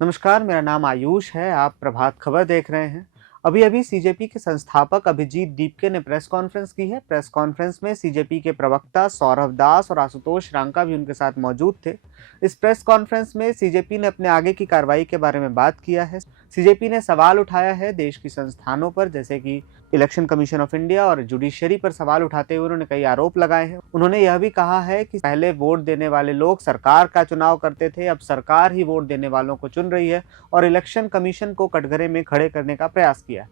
नमस्कार, मेरा नाम आयुष है। आप प्रभात खबर देख रहे हैं। अभी-अभी सीजेपी के संस्थापक अभिजीत दीपके ने प्रेस कॉन्फ्रेंस की है। प्रेस कॉन्फ्रेंस में सीजेपी के प्रवक्ता सौरभ दास और आशुतोष रांका भी उनके साथ मौजूद थे। इस प्रेस कॉन्फ्रेंस में सीजेपी ने अपने आगे की कार्रवाई के बारे में बात किया है। सीजेपी ने सवाल उठाया है देश की संस्थानों पर, जैसे कि इलेक्शन कमीशन ऑफ इंडिया और जुडिशरी पर सवाल उठाते हुए उन्होंने कई आरोप लगाए हैं। उन्होंने यह भी कहा है कि पहले वोट देने वाले लोग सरकार का चुनाव करते थे, अब सरकार ही वोट देने वालों को चुन रही है और इलेक्शन कमीशन को कटघरे में खड़े करने का प्रयास किया है।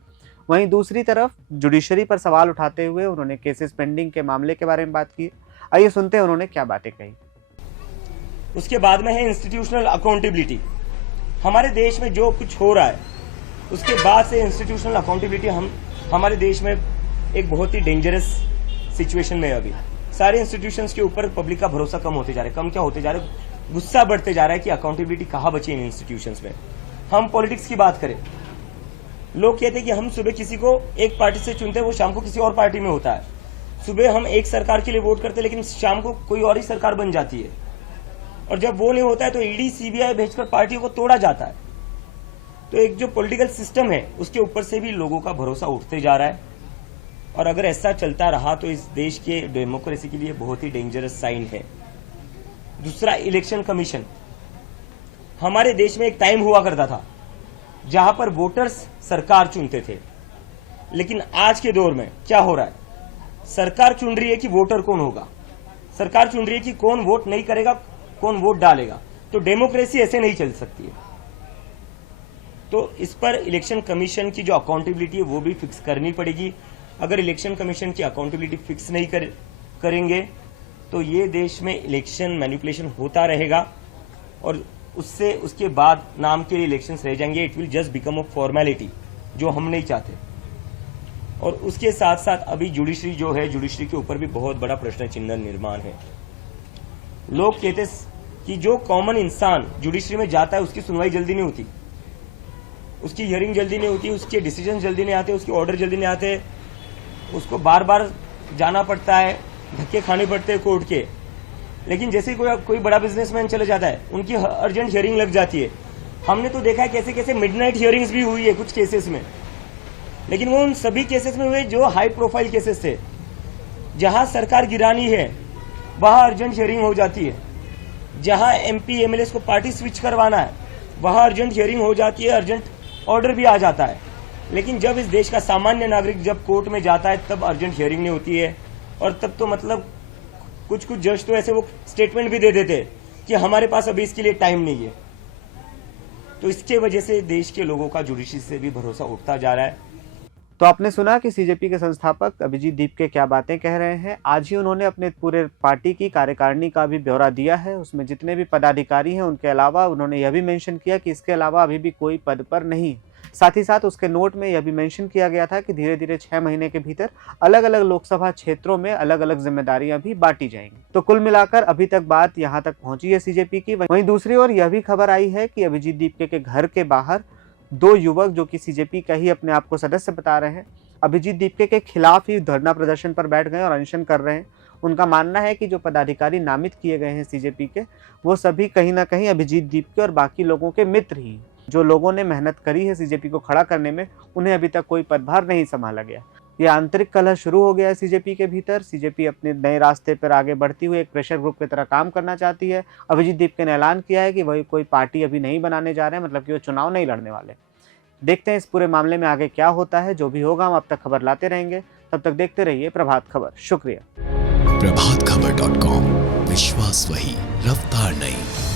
वहीं दूसरी तरफ जुडिशरी पर सवाल उठाते हुए उन्होंने केसेस पेंडिंग के मामले के बारे में बात की। आइए सुनते हैं उन्होंने क्या बातें कही। उसके बाद में है इंस्टीट्यूशनल अकाउंटेबिलिटी। हमारे देश में जो कुछ हो रहा है उसके बाद से इंस्टीट्यूशनल अकाउंटेबिलिटी हमारे देश में एक बहुत ही डेंजरस सिचुएशन में है। अभी सारे इंस्टीट्यूशंस के ऊपर पब्लिक का भरोसा कम होते जा रहा है, कम क्या होते जा रहा है, गुस्सा बढ़ते जा रहा है कि अकाउंटेबिलिटी कहाँ बची इन इंस्टीट्यूशंस में। हम पॉलिटिक्स की बात करें, लोग कहते हैं कि हम सुबह किसी को एक पार्टी से चुनते हैं, वो शाम को किसी और पार्टी में होता है। सुबह हम एक सरकार के लिए वोट करते हैं, लेकिन शाम को कोई और ही सरकार बन जाती है। और जब वो नहीं होता है तो ईडी सीबीआई भेजकर पार्टियों को तोड़ा जाता है। तो एक जो पॉलिटिकल सिस्टम है उसके ऊपर से भी लोगों का भरोसा उठते जा रहा है। और अगर ऐसा चलता रहा तो इस देश के डेमोक्रेसी के लिए बहुत ही डेंजरस साइन है। दूसरा, इलेक्शन कमीशन। हमारे देश में एक टाइम हुआ करता था जहां पर वोटर्स सरकार चुनते थे, लेकिन आज के दौर में क्या हो रहा है, सरकार चुन रही है कि वोटर कौन होगा, सरकार चुन रही है कि कौन वोट नहीं करेगा, कौन वोट डालेगा। तो डेमोक्रेसी ऐसे नहीं चल सकती है। तो इस पर इलेक्शन कमीशन की जो अकाउंटेबिलिटी है वो भी फिक्स करनी पड़ेगी। अगर इलेक्शन कमीशन की अकाउंटेबिलिटी फिक्स नहीं करेंगे तो ये देश में इलेक्शन मैनिपुलेशन होता रहेगा और उससे उसके बाद नाम के इलेक्शंस रह जाएंगे। It will just become a formality, जो हम नहीं चाहते। और उसके साथ साथ अभी जुडिशरी जो है, जुडिशरी के ऊपर भी बहुत बड़ा प्रश्न चिन्ह निर्माण है। लोग कहते कि जो कॉमन इंसान जुडिशरी में जाता है उसकी सुनवाई जल्दी नहीं होती, उसकी हियरिंग जल्दी नहीं होती, उसके डिसीजन जल्दी नहीं आते, उसके ऑर्डर जल्दी नहीं आते, उसको बार बार जाना पड़ता है, धक्के खाने पड़ते हैं कोर्ट के। लेकिन जैसे कोई बड़ा बिजनेसमैन चले जाता है, उनकी अर्जेंट हियरिंग लग जाती है। हमने तो देखा है कैसे कैसे मिडनाइट हियरिंग्स भी हुई है कुछ केसेस में, लेकिन वो उन सभी केसेस में हुए जो हाई प्रोफाइल केसेस थे। जहां सरकार गिरानी है वहां अर्जेंट हियरिंग हो जाती है, जहां एमपी एमएलए को पार्टी स्विच करवाना है वहां अर्जेंट हियरिंग हो जाती है, अर्जेंट ऑर्डर भी आ जाता है। लेकिन जब इस देश का सामान्य नागरिक जब कोर्ट में जाता है तब अर्जेंट हियरिंग नहीं होती है। और तब तो मतलब कुछ जज तो ऐसे वो स्टेटमेंट भी दे देते कि हमारे पास अभी इसके लिए टाइम नहीं है। तो इसके वजह से देश के लोगों का जुडिशरी से भी भरोसा उठता जा रहा है। तो आपने सुना कि सीजेपी के संस्थापक अभिजीत दीपके क्या बातें कह रहे हैं। आज ही उन्होंने अपने पूरे पार्टी की कार्यकारिणी का भी ब्यौरा दिया है। उसमें जितने भी पदाधिकारी हैं उनके अलावा उन्होंने यह भी मेंशन किया कि इसके अलावा अभी भी कोई पद पर नहीं। साथ ही साथ उसके नोट में यह भी मेंशन किया गया था कि धीरे धीरे 6 महीने के भीतर अलग अलग लोकसभा क्षेत्रों में अलग अलग जिम्मेदारियां भी बांटी जाएंगी। तो कुल मिलाकर अभी तक बात यहाँ तक पहुंची है सीजेपी की। वहीं दूसरी ओर यह भी खबर आई है कि अभिजीत दीपके के घर के बाहर 2 युवक जो कि सीजेपी का ही अपने आप को सदस्य बता रहे हैं, अभिजीत दीपके के खिलाफ ही धरना प्रदर्शन पर बैठ गए और अनशन कर रहे हैं। उनका मानना है कि जो पदाधिकारी नामित किए गए हैं सीजेपी के, वो सभी कहीं ना कहीं अभिजीत दीपके और बाकी लोगों के मित्र ही। जो लोगों ने मेहनत करी है सीजेपी को खड़ा करने में, उन्हें अभी तक कोई पदभार नहीं संभाला गया। यह आंतरिक कलह शुरू हो गया है सीजेपी के भीतर। सीजेपी अपने नए रास्ते पर आगे बढ़ती हुई एक प्रेशर ग्रुप की तरह काम करना चाहती है। अभिजीत दीपके ने ऐलान किया है कि वही कोई पार्टी अभी नहीं बनाने जा रहे हैं, मतलब कि वो चुनाव नहीं लड़ने वाले। देखते हैं इस पूरे मामले में आगे क्या होता है। जो भी होगा हम अब तक खबर लाते रहेंगे। तब तक देखते रहिए प्रभात खबर। शुक्रिया। प्रभातखबर.com, विश्वास वही, रफ्तार नहीं।